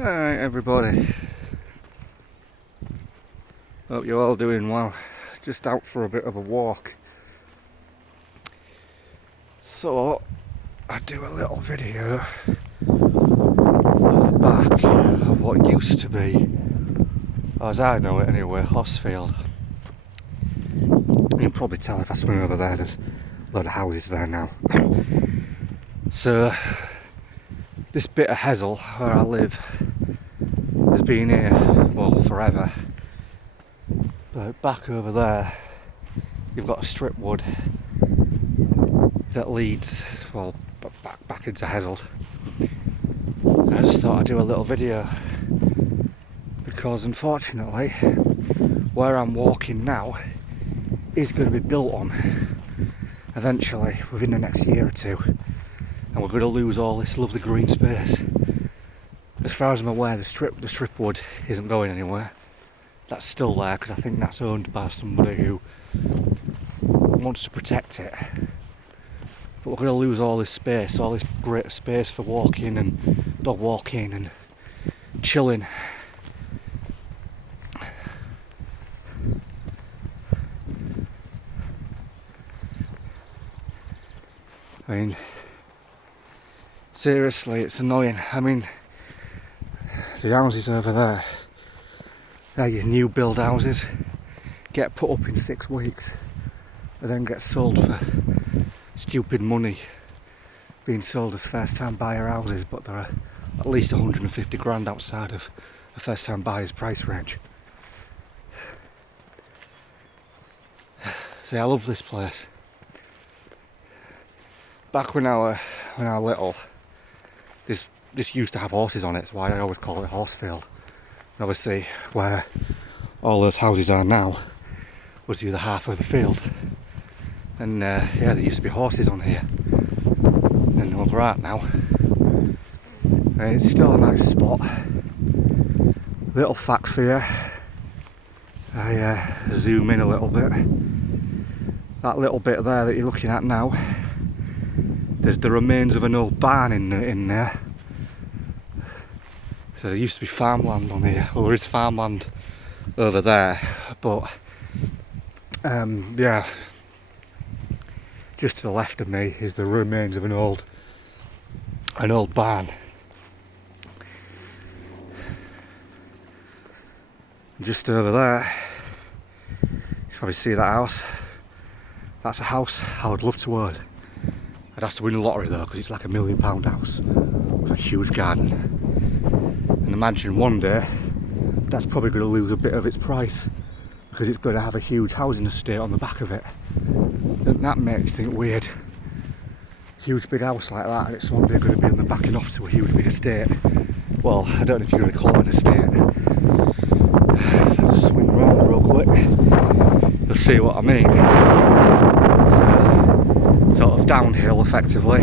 Alright everybody, hope you're all doing well. Just out for a bit of a walk. So I do a little video of the back of what used to be, as I know it anyway, Hosfield. You can probably tell if I swing over there, there's a lot of houses there now. So this bit of Hesel where I live has been here, well, forever. But back over there you've got a strip wood that leads, well, back into Hesel. And I just thought I'd do a little video because unfortunately where I'm walking now is going to be built on eventually within the next year or two, and we're going to lose all this lovely green space. As far as I'm aware, the strip wood isn't going anywhere. That's still there because I think that's owned by somebody who wants to protect it. But we're going to lose all this space, all this great space for walking and dog walking and chilling. I mean, seriously, it's annoying. I mean, the houses over there, they're your new build houses, get put up in 6 weeks and then get sold for stupid money, being sold as first time buyer houses, but they're at least 150 grand outside of a first time buyer's price range. See, I love this place. Back when I was little, this used to have horses on it, that's why I always call it Horsefield. And obviously where all those houses are now was the other half of the field. And yeah, there used to be horses on here. And well, there aren't now. And it's still a nice spot. Little fact for you. I zoom in a little bit. That little bit there that you're looking at now, there's the remains of an old barn in there. So there used to be farmland on here. Well, there is farmland over there, but yeah, just to the left of me is the remains of an old barn. Just over there, you can probably see that house. That's a house I would love to own. I'd have to win the lottery though, because it's like £1 million house with a huge garden. And imagine one day that's probably going to lose a bit of its price because it's going to have a huge housing estate on the back of it. Doesn't that make you think weird? Huge big house like that, and it's one day going to be on the backing off to a huge big estate. Well, I don't know if you're going to call it an estate. If I just swing around real quick, you'll see what I mean. So, sort of downhill effectively.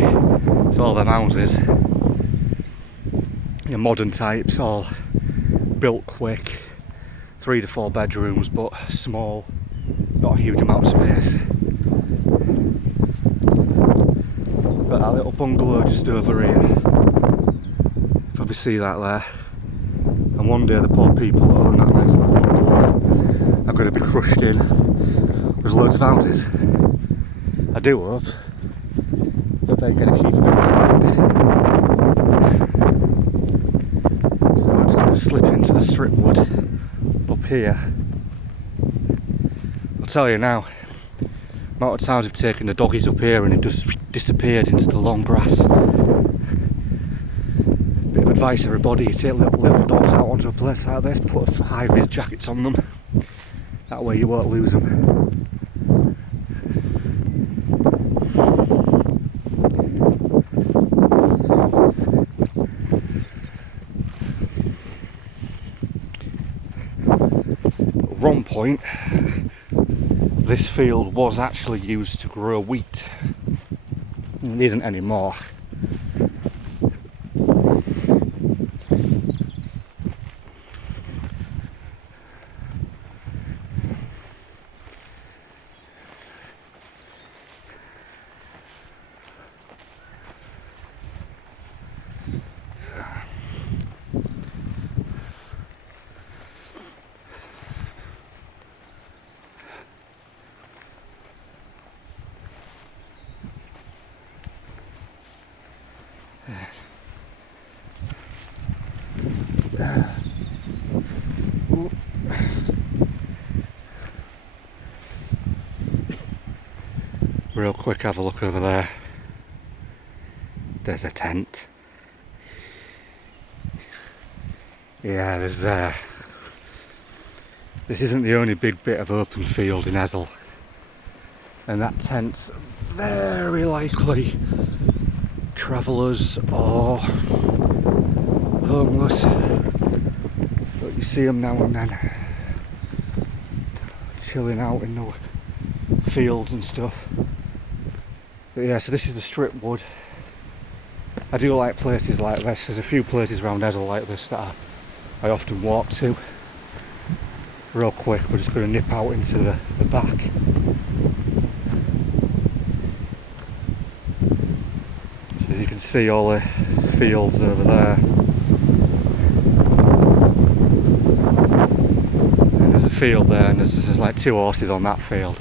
It's all them houses. Your modern types, all built quick, 3 to 4 bedrooms, but small, not a huge amount of space. Got that little bungalow just over here. Probably see that there. And one day the poor people that own that nice little bungalow are going to be crushed in with loads of houses. I do hope that they're going to keep a bit of the land. So I'm just going to slip into the strip wood up here. I'll tell you now, the amount of times we've taken the doggies up here and it just disappeared into the long grass. Bit of advice everybody, you take little dogs out onto a place like this, put high-vis jackets on them, that way you won't lose them. At one point, this field was actually used to grow wheat. It isn't anymore. real quick, have a look over there. There's a tent. Yeah, there's this isn't the only big bit of open field in Hessle, and that tent's very likely travellers or homeless, but you see them now and then chilling out in the fields and stuff. But yeah, so this is the strip wood. I do like places like this. There's a few places around Hessle like this that I often walk to. Real quick, we're just going to nip out into the back. So as you can see, all the fields over there. And there's a field there, and there's like 2 horses on that field.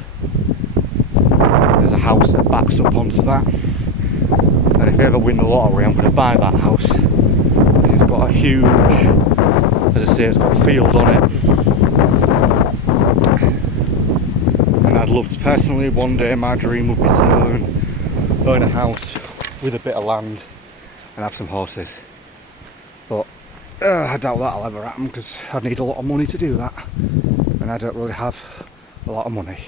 There's a house that backs up onto that. And if I ever win the lottery, I'm going to buy that house. Because it's got a huge, as I say, it's got a field on it. And I'd love to personally, one day my dream would be to own a house with a bit of land and have some horses. But I doubt that'll ever happen because I'd need a lot of money to do that. And I don't really have a lot of money.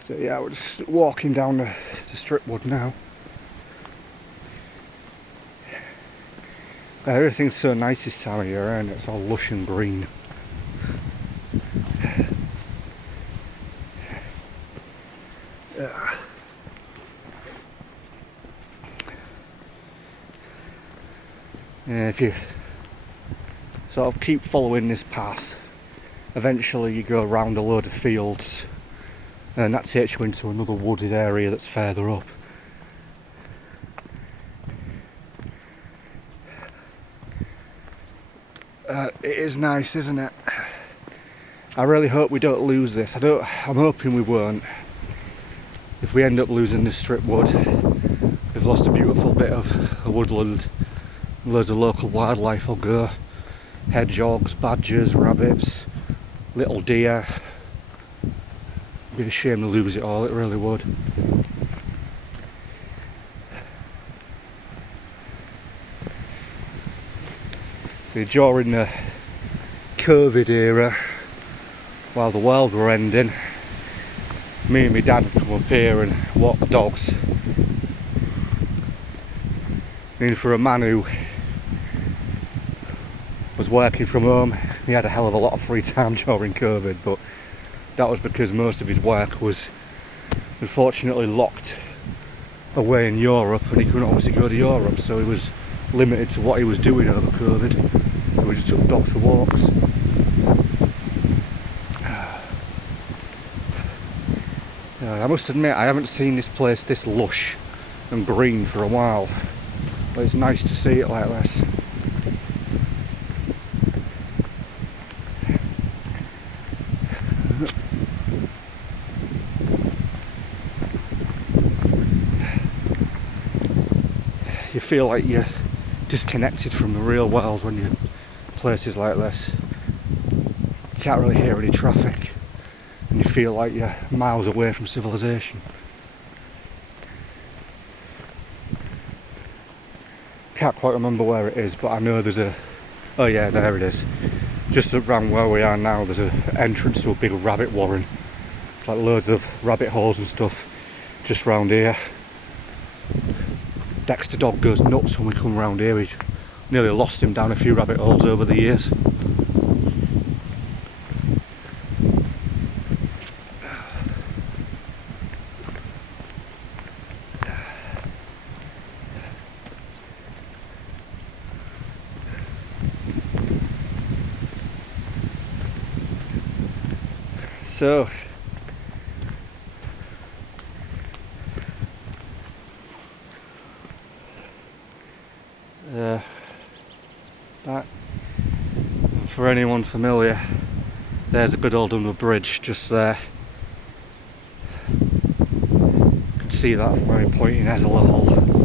So yeah, we're just walking down the strip wood now. Everything's so nice this time of year, and it's all lush and green. If you sort of keep following this path, eventually you go around a load of fields, and that takes you into another wooded area that's further up. It is nice, isn't it? I really hope we don't lose this. I'm hoping we won't. If we end up losing this strip wood, we've lost a beautiful bit of a woodland. Loads of local wildlife will go. Hedgehogs, badgers, rabbits, little deer. It'd be a shame to lose it all, it really would. During the COVID era, while the world were ending, me and my dad would come up here and walk the dogs. I mean, for a man who was working from home, he had a hell of a lot of free time during COVID, but that was because most of his work was unfortunately locked away in Europe, and he couldn't obviously go to Europe, so he was limited to what he was doing over COVID. So we just took dogs for walks. I must admit, I haven't seen this place this lush and green for a while, but it's nice to see it like this. You feel like you're disconnected from the real world when you're in places like this. You can't really hear any traffic, and you feel like you're miles away from civilization. Can't quite remember where it is, but I know there's oh yeah, there it is. Just around where we are now, there's an entrance to a big rabbit warren. Like loads of rabbit holes and stuff just round here. Dexter dog goes nuts when we come round here. We nearly lost him down a few rabbit holes over the years. So that, for anyone familiar, there's a good old Dunwood Bridge just there. You can see that from any point in Hessle at all.